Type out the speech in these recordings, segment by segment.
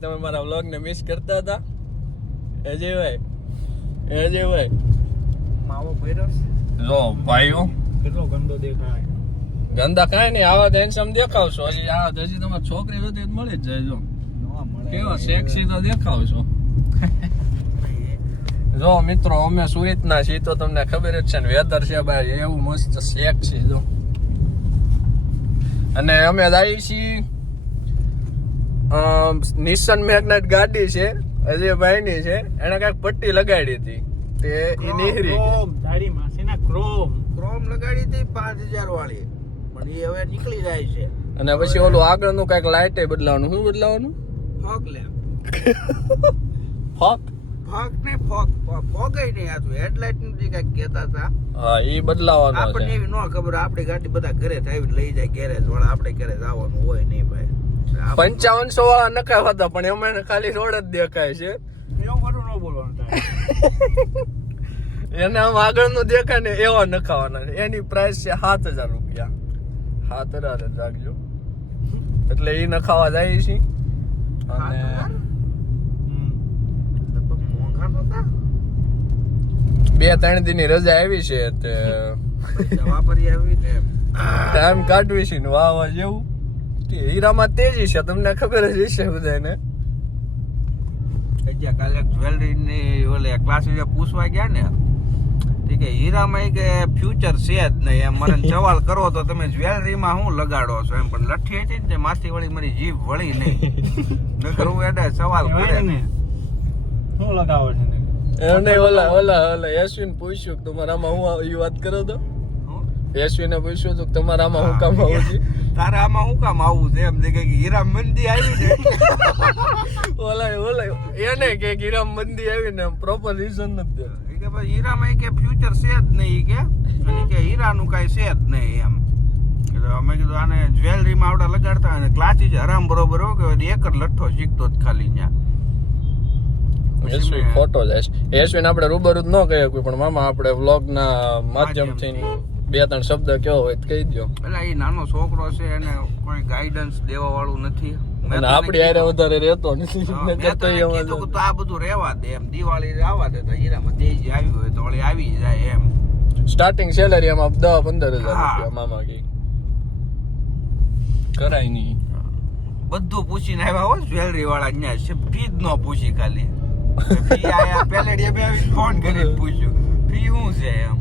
તમે મારા વ્લોગ ને મિસ કરતા હતા? અજયભાઈ માવો ભર્યો જો ભાઈઓ કેટલો ગંદો દેખાય. ગંદા કાંઈ નહીં, આવા હેન્ડસમ દેખાવશો. હજી તમારી છોકરી હતી મળી જ જાય. જો કેવો સેક્સી તો દેખાવશો. જો મિત્રો અમે સુઈતના છીએ તો તમને ખબર જ છે ને, વેધર છે ભાઈ એવું મસ્ત સેક્સી. જો અને અમે જઈએ છીએ નિશાન મેગ્નેટ ગાડી છે અજયભાઈ ની છે, એને કઈક પટ્ટી લગાડી હતી તે ઈ નીકળી દાઢીમાં છે ને ક્રોમ લગાડી હતી 5000 વાળી, પણ એ હવે નીકળી જાય છે. અને પછી ઓલું આગળનું કઈક લાઈટ બદલાવાનું. શું બદલાવાનું? ફોગ લે ફોક ફોગ ને ફોગ ફોગઈ નહીં આતું હેડલાઇટ નથી કઈક કહેતા હતા. હા ઈ બદલાવાનો આપણને છે. એવી ન ખબર, આપણી ગાડી બધા ઘરે આવી લઈ જાય ગેરેજ વાળા, આપણે ઘરે જવાનું હોય નહીં ભાઈ. 5500 વાળા નખાવ્યા હતા પણ એમાં ખાલી રોડ જ દેખાય છે. એવું બધું ન બોલવાનું થાય. એને આમ આગળનું દેખાય ને એવા નખાવાના છે. એની પ્રાઇસ છે 7000 રૂપિયા. 7000 જ રાખજો. એટલે ઈ નખાવા જાય છે. અને મોંઘા નતા 2-3 દિનની રજા આવી છે તે વાપરી આવી ને ટાઈમ કાઢવી છે ને વાવા જેવું. હીરામાં તેજી છે, તમને ખબર જ હશે બધાને. કાલે જ્વેલરી ની ઓલે ક્લાસીસ પૂછવા ગયા ને, કે હીરામાં કે ફ્યુચર છે જ નહીં એમ. મને સવાલ કરો તો તમે જ્વેલરીમાં શું લગાડો છો એમ, પણ લઠ્ઠી હતી ને માસી વળી મારી જીભ વળી નહીં. નકર હું એને સવાલ કરે ને શું લગાવો છે ને? એમને ઓલા યશવીન પૂછ્યું કે તમારામાં હું એ વાત કરો તો યશવીને પૂછ્યું હતું કે તમારામાં હું કામ આવું છે, તારે આમાં શું કામ આવું છે એમ. કે હીરા મંદી આવી છે. ઓલા એને કે હીરામ મંદી આવી ને પ્રોપર રીઝન નથી. કે ભાઈ હીરામાં કે ફ્યુચર છે જ નહીં કે, અને કે હીરાનું કાંઈ છે જ નહીં એમ. એટલે અમે કીધું આને જ્વેલરીમાં આવડા લગાડતા અને ક્લાચી જ હરામ બરોબર હો કે એક જ લઠ્ઠો શીખતો જ ખાલી ત્યાં. યશવી ખોટો જાય. યશવીન આપણે રૂબરૂ જ ન કહે કોઈ, પણ મામા આપણે વ્લોગ ના માધ્યમથી 2-3 શબ્દ કેવો હોય તો કહી દો. એટલે એ નાનો છોકરો છે, એને કોઈ ગાઈડન્સ દેવા વાળું નથી. અને આપડી આરે વધારે રહેતો નથી. મેં તને કીધું કે તો આ બધું રહેવા દે એમ, દિવાળી આવવા દે તો હીરામાં તેજી આવી હોય તો વળી આવી જાય એમ. સ્ટાર્ટિંગ સેલરી એમાં 10-15 હજાર રૂપિયા મામા કે કરાય નહીં. બધું પૂછીને આવ્યા હોય જ્વેલરી વાળા ત્યાં છે, ફી જ ન પૂછી ખાલી. ફી આયા પેલેડીએ બે ફોન કરીને પૂછ્યું ફી શું છે એમ.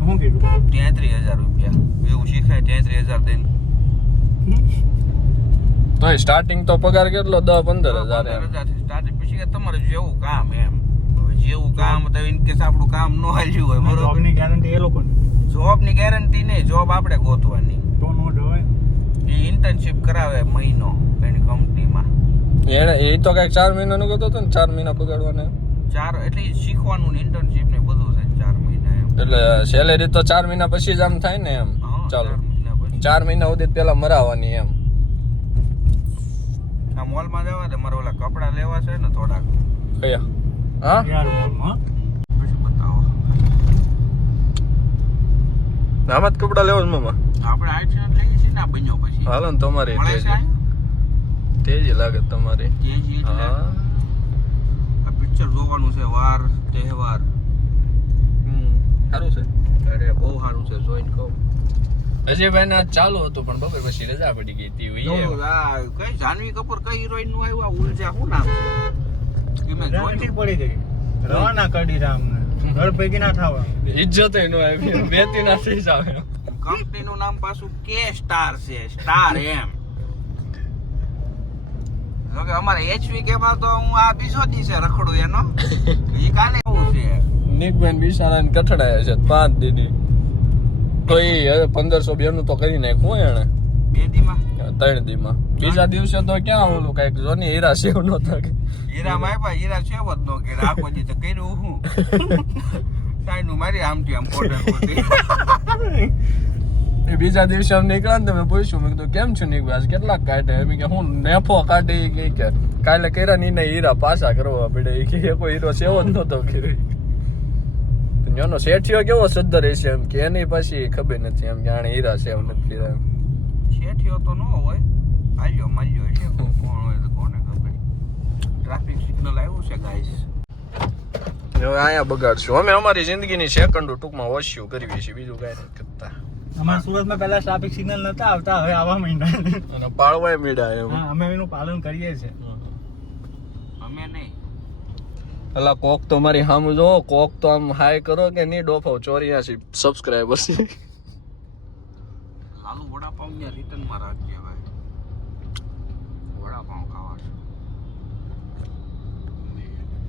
શું કીધું? 33000 રૂપિયા એવું શીખાય. 33000 દઈને તો સ્ટાર્ટિંગ તો પગાર કેટલો 10-15 હજાર એમ. 15,000 થી સ્ટાર્ટિંગ. પછી કે તમારે જેવું કામ એમ, હવે જેવું કામ તો ઇન કેસ આપણું કામ ન હાલ્યું હોય બરોબર. જોબની ગેરંટી એ લોકોની. જોબની ગેરંટી નહીં, જોબ આપણે ગોતવાની. તો નો જોવાય. એ ઇન્ટર્નશિપ કરાવે મહિનો એની કંપનીમાં. એને એ તો કઈક 4 મહિનાનું કહેતો હતો ને, 4 મહિના પગાડવાના. 4 એટલે ઈ શીખવાનું ને ઇન્ટર્નશિપ ને બધું છે 4 મહિના એમ. એટલે સેલેરી તો 4 મહિના પછી જ આમ થાય ને એમ. હા, ચાલો 4 મહિના પછી. 4 મહિના સુધી પેલા મરાવાની એમ. આ મોલમાં જવા દે, મારે ઓલા કપડા લેવા છે ને થોડાક. કયા? હા યાર મોલમાં પછી બતાવો. આમાં જ કપડા લેવો છે મામા. આપણે આઈટમ લઈએ છીએ ને આ બન્યો પછી. હાલો ને તમારી મળે છે તેજી અહીંયા? તેજી લાગે તમારી. તેજી એટલે હા આ પિક્ચર જોવાનું છે, વાર તહેવાર. સારું છે. અરે બહુ સારું છે, જોઈને કહું. અજયભાઈ ના ચાલુ હતું પણ બપોર પછી રજા પડી ગઈ હતી. જોયું આ કઈ જાનવી કપૂર કઈ હિરોઈન નું આવ્યું, આ ઉલઝા શું નામ છે કે મેં ગેરંટી જોયું. પડી ગઈ. રવાના કરી રામને ઘર ભેગી ના થવા. ઇજ્જત નો આવી બેતી ના થઈ જાવ. કંપની નું નામ પાછું કે સ્ટાર છે, સ્ટાર એમ. જોકે અમારે HVK માં તો હું આ બીજો દિવસે રખડું એનો. એ કાલે એવું છે. નિકબેન બિચારા ને કઠડાયા છે 5 દીની. તો એ 1500 નું તો કરી નાખ્યું એને 2 દીમાં 3 દીમાં. બીજા દિવસે તો ક્યાં ઓલું કઈક જોની હીરા સેવ નો થાય. હીરામાં આપ્યા, હીરા સેવ જ નો કે આખો દી તો કર્યું હું ટાઈનું મારી આમથી આમ કોટે. એ બીજા દિવસે અમે નીકળ્યા ને તમે પૂછ્યું, મેં કીધું કેમ છું નીકળ્યા આજ કેટલાક કાઢે? એમ કે હું નેફો કાઢી કે કાલે કર્યા ની હીરા પાછા કરવા પડે. એ કે કોઈ હીરો સેવો જ નતો કર્યો. એનો શેઠિયો કેવો સદ્ધર હશે એમ કે એની પછી ખબર નથી એમ કે આને હીરા સેવ નથી કર્યા. શેઠિયો તો ન હોય, આલ્યો માલ્યો છે કોણ હોય તો કોને ખબર. ગાઈસ. હવે અહીંયા બગાડશું અમે અમારી જિંદગીની સેકન્ડો ટૂંકમાં ઓછું કરવી છે બીજું કાંઈ નથી કરતા અમારા સુરતમાં પહેલા ટ્રાફિક સિગ્નલ નતા આવતા, હવે આવા માંડ્યા. અને પાળવાય મીડા એમ હા, અમે એનું પાલન કરીએ છીએ. અમે નહીં. અલા કોક તો મારી સામે જો કોક તો આમ હાય કરો કે નહીં ડોફો 84 સબસ્ક્રાઇબર છે લાલુ વડાપાઉં ને રિટર્ન માં રાખજે ભાઈ. વડાપાઉં ખાવા છે.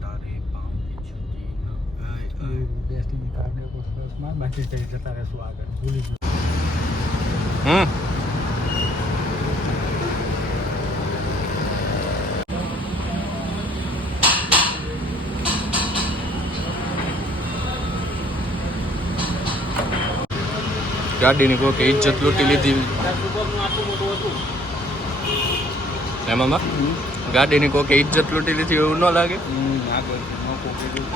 તારે પાઉં કી છુટી ન આય. ડેસ્ટિની કાર્ડ કોર્સમાં બાકી જઈ જતા રહેશું આગળ. ભૂલી ગયો. ગાડીની કોઈ ઇજ્જત લૂંટી લીધી એમાં ગાડીની કોઈ ઇજ્જત લૂંટી લીધી એવું ન લાગે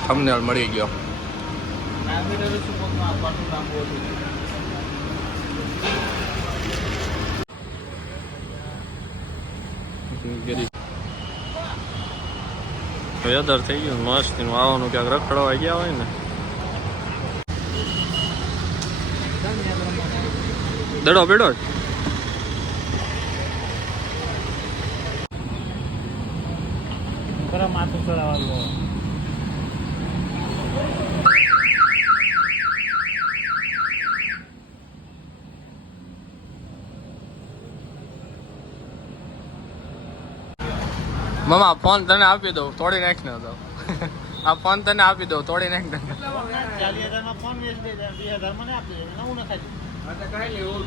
થંબનેલ મળી ગયો વેધર થઈ ગયું મસ્ત આવવાનું ક્યાંક રખડવા ગયા હોય ને દડો બેડો ખરા માથું ચડાવવાનું. મામા ફોન તને આપી દઉં તોડી નાખ ને તો આ ફોન તને આપી દઉં તોડી નાખ ને 40,000 માં ફોન વેચી દે, 20,000 મને આપી દે, નવું ના ખાઈ. એટલે કાંઈ નહીં,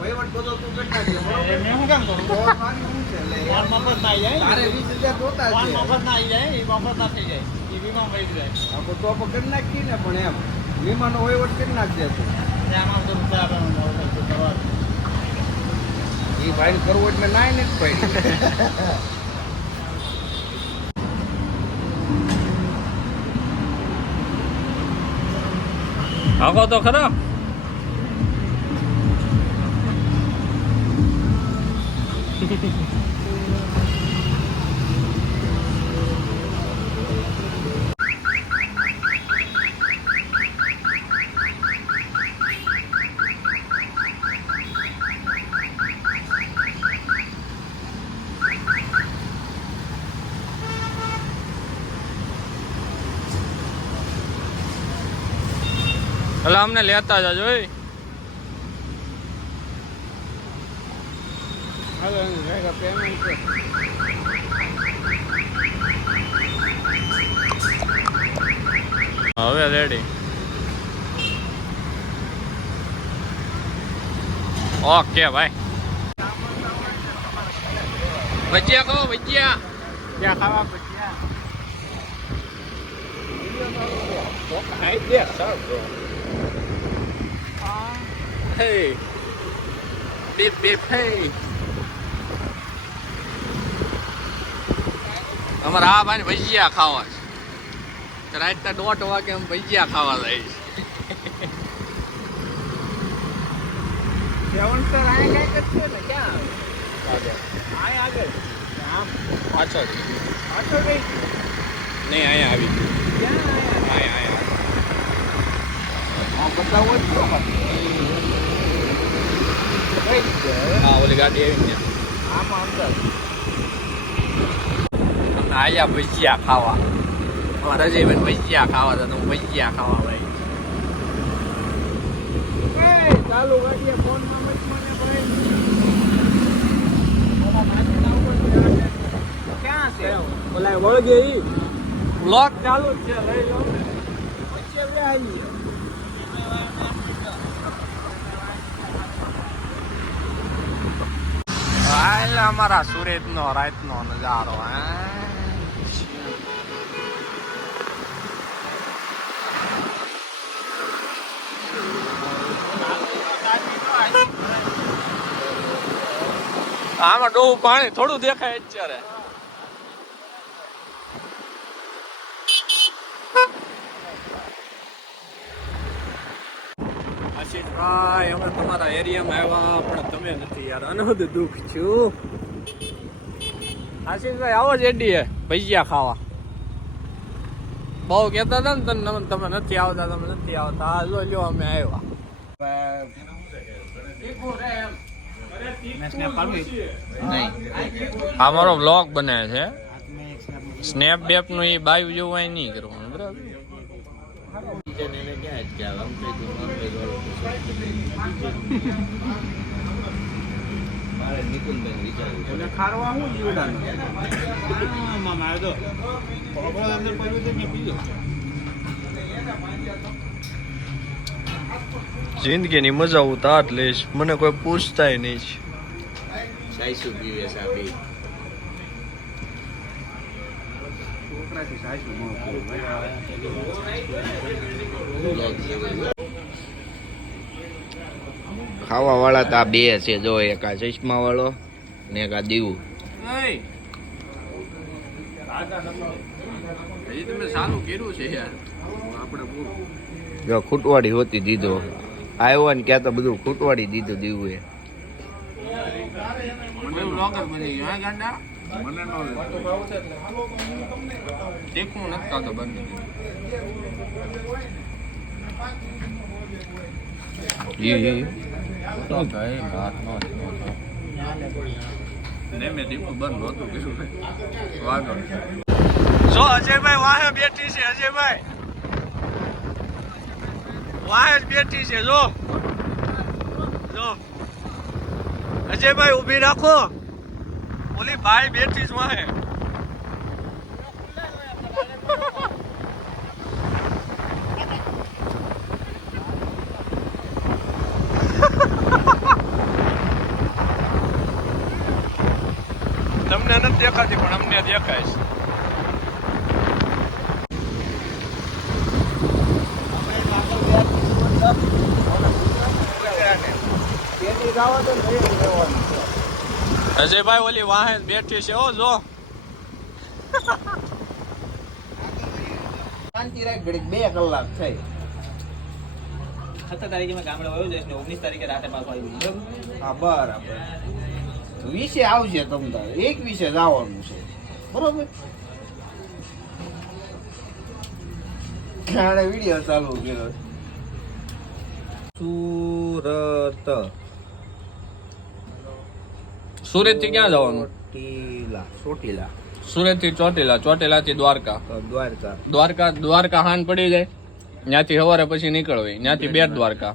વહીવટ બધો તું કરી નાખજે, બરોબર? મેં શું કામ કરું? ફોન મારી શું છે? ફોન મફત ના આવી જાય. તારે 20,000 જોતા ફોન છે. મફત ના આવી જાય, એ મફત ના થઈ જાય, એ વીમા વહી જાય. આપણે તો આપણે કરી નાખીએ ને પણ એમ વીમાનો વહીવટ કરી નાખજે તું. આમાં તો રૂપિયા આપણે કરવા. એ ભાઈને કરવું એટલે નાય ને જ પડી. આખો તો ખરા એટલે અમને લેતા જાજો એ પેમેન્ટ છે. હવે રેડી ઓકે ભાઈ ભજીયા ખાઓ ભજીયા ત્યાં ખાવા પછી Hey, beep beep hey. અમારે આ ભાઈ ભજીયા ખાવા છે રાતના 1:30 વાગે અમે ભજીયા ખાવા જાય સેવન સ્ટાર આયા કઈ કરશે ને ક્યાં છે આયા આગળ આમ પાછળ પાછળ કઈ નહીં અહીંયા આવી ક્યાં આયા અહીંયા આ બતાવો જ તો હા ઓલી ગાડી આવી ને આમાં અંદર આયા ભજીયા ખાવા અમારા રજયભાઈ ભજીયા ખાવા હતા તો હું ભજીયા ખાવા ભાઈ ચાલુ ગાડીએ ફોન માં મત મને ભાઈ ક્યાં છે ઓલા વળગે ઈ બ્લોક ચાલુ જ છે, લઈ લો પછી આપણે આવીએ. એટલે અમારા સુરત નો રાત નો નજારો આમાં ડોહું પાણી થોડું દેખાય અત્યારે આશીષભાઈ અમે તમારા એરિયામાં આવ્યા પણ તમે નથી યાર અનહદ દુઃખ છું આશીષભાઈ આવો જ એડીએ ભજીયા ખાવા બહુ કહેતા હતા ને તમે નથી આવતા તમે નથી આવતા આ જો લ્યો અમે આવ્યા આ મારો બ્લોગ બને છે સ્નેપ બેપ નું એ બાયું જેવું અહીં નહીં કરવાનું બરાબર ખારવા હું જીવડાનો મામા તો અંદર પડ્યું તો મેં પીધો જિંદગીની મજા ઉતાર લઈશ મને કોઈ પૂછતાય નહીં સાઈસુ પીવે સાબી છોકરાથી સાઈસુ ન ખાવા વાળા તો આ બે છે જો એક આ ચશ્મા વાળો ને એક આ દીવું તમે સારું કર્યું છે યાર આપણે જો ખૂટવાડી હોતી દીધો આવ્યો ને ક્યાં તો બધું ખૂટવાડી દીધું દીવું એ અજયભાઈ વાહે બેઠી છે અજયભાઈ વાહે જ બેઠી છે જો અજયભાઈ ઊભી રાખો ઓલી ભાઈ બેઠી જ વાહે તમને નથી દેખાતી પણ અમને દેખાય છે અજયભાઈ ઓલી વાહે બેઠી છે ઓ જો શાંતિ રાખ ઘડીક 2 કલાક થઈ 17 તારીખે મેં ગામડે વયો જઈશ ને 19 તારીખે રાતે પાછો આવી જઈશ. હા બરાબર વિશે આવશે તમ તારે એક વિશે જવાનું છે બરોબર આને વિડિયો ચાલુ કર્યો સુરત થી ક્યાં જવાનું ચોટીલા સુરત થી ચોટીલા થી દ્વારકા દ્વારકા હાન પડી જાય ત્યાંથી સવારે પછી નીકળવી ત્યાંથી બેટ દ્વારકા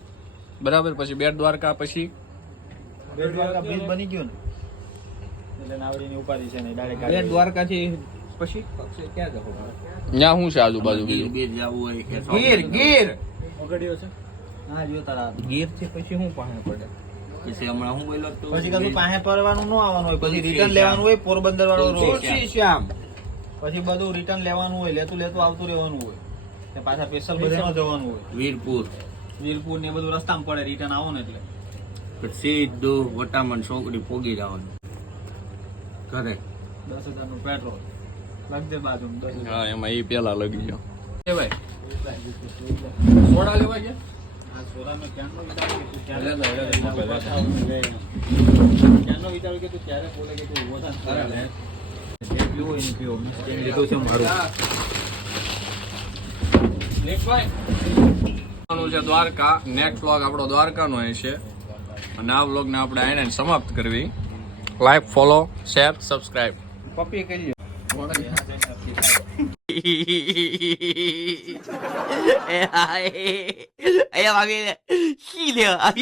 બરાબર પછી બેટ દ્વારકા પછી બેટ દ્વારકા બ્રિજ બની ગયો ને એટલે નાવડીની ઉપાધિ છે ને ડાયરેક્ટ બેટ દ્વારકાથી પછી ક્યાં જવું ત્યાં શું છે આજુબાજુ બીજું ગીર જવું હોય કે ગીર ઓગળ્યો છે હા જો તારા ગીર થી પછી હું પાસે પડે પછી હમણાં હું બોલ્યો તો પછી કશું પાસે પરવાનું ન આવવાનું હોય પછી રિટર્ન લેવાનું હોય પોરબંદર વાળો રોડ તુલસી શ્યામ પછી બધું રિટર્ન લેવાનું હોય લેતું આવતું રહેવાનું હોય ને પાછા સ્પેશિયલ બધે ન જવાનું હોય વીરપુર ને બધું રસ્તામાં પડે રિટર્ન આવો ને એટલે પછી સીધું વટામણ છોકરી પોગી જવાનું ઘરે 10,000 નું પેટ્રોલ લગજે બાજુ 10,000 હા એમાં એ પેલા લગી ગયો ભાઈ સોડા લેવા ગયા આ સોરાનો ક્યાંનો વિચાર કે તું લે, લે, લે, ક્યાંનો વિચાર કે તું ક્યારે બોલે કે તું ઉભો થાય ને પીવો એને પીવો મેં સ્ટેન્ડ લીધું છે મારું છે દ્વારકા નેક્સ્ટ વ્લોગ આપણો દ્વારકાનો છે અને આ વ્લોગને આપણે આઈને સમાપ્ત કરવી લાઈક ફોલો શેર સબસ્ક્રાઇબ પપ્પી કરી哎呀，妈逼，细的，